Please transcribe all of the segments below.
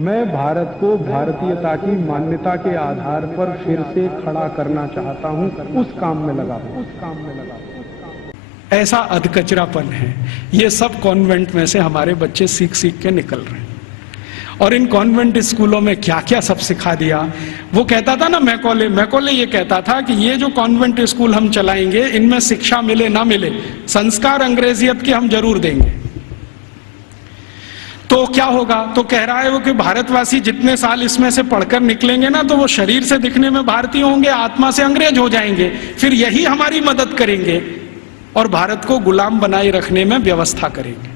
मैं भारत को भारतीयता की मान्यता के आधार पर फिर से खड़ा करना चाहता हूं, उस काम में लगा हूं। ऐसा अधकचरापन है। ये सब कॉन्वेंट में से हमारे बच्चे सीख सीख के निकल रहे हैं। और इन कॉन्वेंट स्कूलों में क्या क्या सब सिखा दिया। वो कहता था ना, मैकॉले ये कहता था कि ये जो कॉन्वेंट स्कूल हम चलाएंगे, इनमें शिक्षा मिले ना मिले, संस्कार अंग्रेजियत के हम जरूर देंगे। तो क्या होगा? तो कह रहा है वो कि भारतवासी जितने साल इसमें से पढ़कर निकलेंगे ना, तो वो शरीर से दिखने में भारतीय होंगे, आत्मा से अंग्रेज हो जाएंगे। फिर यही हमारी मदद करेंगे और भारत को गुलाम बनाए रखने में व्यवस्था करेंगे।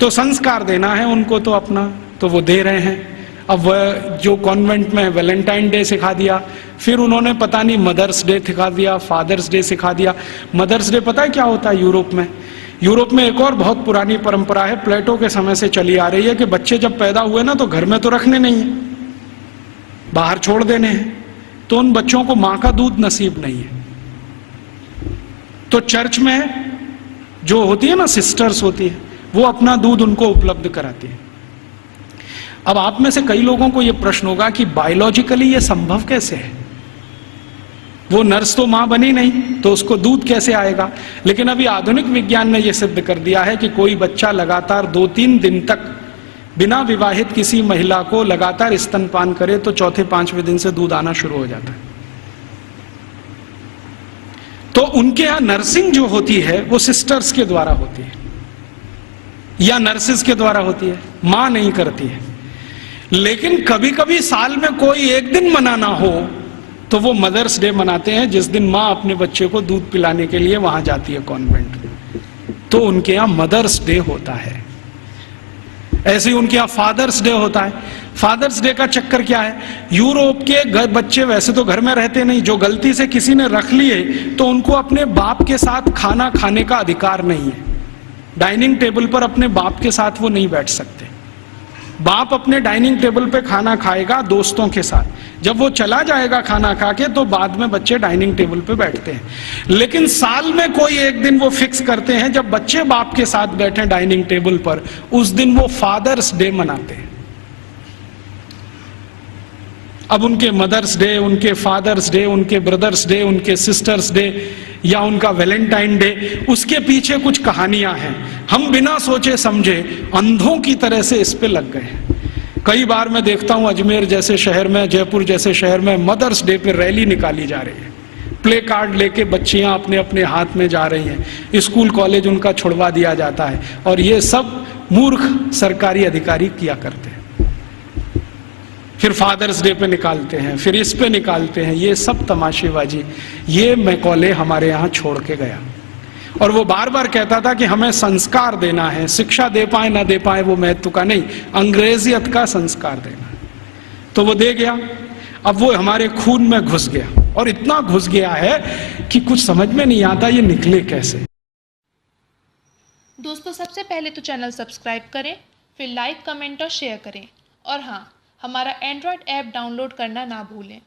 तो संस्कार देना है उनको तो अपना, तो वो दे रहे हैं। अब वह जो कॉन्वेंट में वैलेंटाइन डे सिखा दिया, फिर उन्होंने पता नहीं मदर्स डे सिखा दिया, फादर्स डे सिखा दिया। मदर्स डे पता है क्या होता है यूरोप में? यूरोप में एक और बहुत पुरानी परंपरा है, प्लेटो के समय से चली आ रही है, कि बच्चे जब पैदा हुए ना तो घर में तो रखने नहीं है, बाहर छोड़ देने हैं। तो उन बच्चों को मां का दूध नसीब नहीं है। तो चर्च में जो होती है ना, सिस्टर्स होती है, वो अपना दूध उनको उपलब्ध कराती है। अब आप में से कई लोगों को यह प्रश्न होगा कि बायोलॉजिकली ये संभव कैसे है? वो नर्स तो मां बनी नहीं, तो उसको दूध कैसे आएगा? लेकिन अभी आधुनिक विज्ञान ने यह सिद्ध कर दिया है कि कोई बच्चा लगातार 2-3 दिन तक बिना विवाहित किसी महिला को लगातार स्तनपान करे तो चौथे 5वें दिन से दूध आना शुरू हो जाता है। तो उनके यहां नर्सिंग जो होती है वो सिस्टर्स के द्वारा होती है या नर्सेस के द्वारा होती है, मां नहीं करती है। लेकिन कभी कभी साल में कोई एक दिन मनाना हो तो वो मदर्स डे मनाते हैं, जिस दिन मां अपने बच्चे को दूध पिलाने के लिए वहां जाती है कॉन्वेंट में, तो उनके यहां मदर्स डे होता है। ऐसे ही उनके यहां फादर्स डे होता है। फादर्स डे का चक्कर क्या है? यूरोप के बच्चे वैसे तो घर में रहते नहीं, जो गलती से किसी ने रख लिए तो उनको अपने बाप के साथ खाना खाने का अधिकार नहीं है। डाइनिंग टेबल पर अपने बाप के साथ वो नहीं बैठ सकते। बाप अपने डाइनिंग टेबल पे खाना खाएगा दोस्तों के साथ, जब वो चला जाएगा खाना खा के तो बाद में बच्चे डाइनिंग टेबल पे बैठते हैं। लेकिन साल में कोई एक दिन वो फिक्स करते हैं जब बच्चे बाप के साथ बैठे डाइनिंग टेबल पर, उस दिन वो फादर्स डे मनाते हैं। अब उनके मदर्स डे, उनके फादर्स डे, उनके ब्रदर्स डे, उनके सिस्टर्स डे या उनका वैलेंटाइन डे, उसके पीछे कुछ कहानियां हैं। हम बिना सोचे समझे अंधों की तरह से इस पे लग गए हैं। कई बार मैं देखता हूं अजमेर जैसे शहर में, जयपुर जैसे शहर में मदर्स डे पे रैली निकाली जा रही है, प्ले कार्ड लेके बच्चियां अपने अपने हाथ में जा रही हैं, स्कूल कॉलेज उनका छुड़वा दिया जाता है, और ये सब मूर्ख सरकारी अधिकारी किया करते हैं। फिर फादर्स डे पे निकालते हैं, फिर इस पे निकालते हैं, ये सब तमाशेबाजी। ये मैकॉले हमारे यहाँ छोड़ के गया, और वो बार बार कहता था कि हमें संस्कार देना है, शिक्षा दे पाए ना दे पाए वो महत्व का नहीं, अंग्रेजियत का संस्कार देना है। तो वो दे गया। अब वो हमारे खून में घुस गया, और इतना घुस गया है कि कुछ समझ में नहीं आता ये निकले कैसे। दोस्तों, सबसे पहले तो चैनल सब्सक्राइब करें, फिर लाइक, कमेंट और शेयर करें, और हाँ, हमारा एंड्रॉयड ऐप डाउनलोड करना ना भूलें।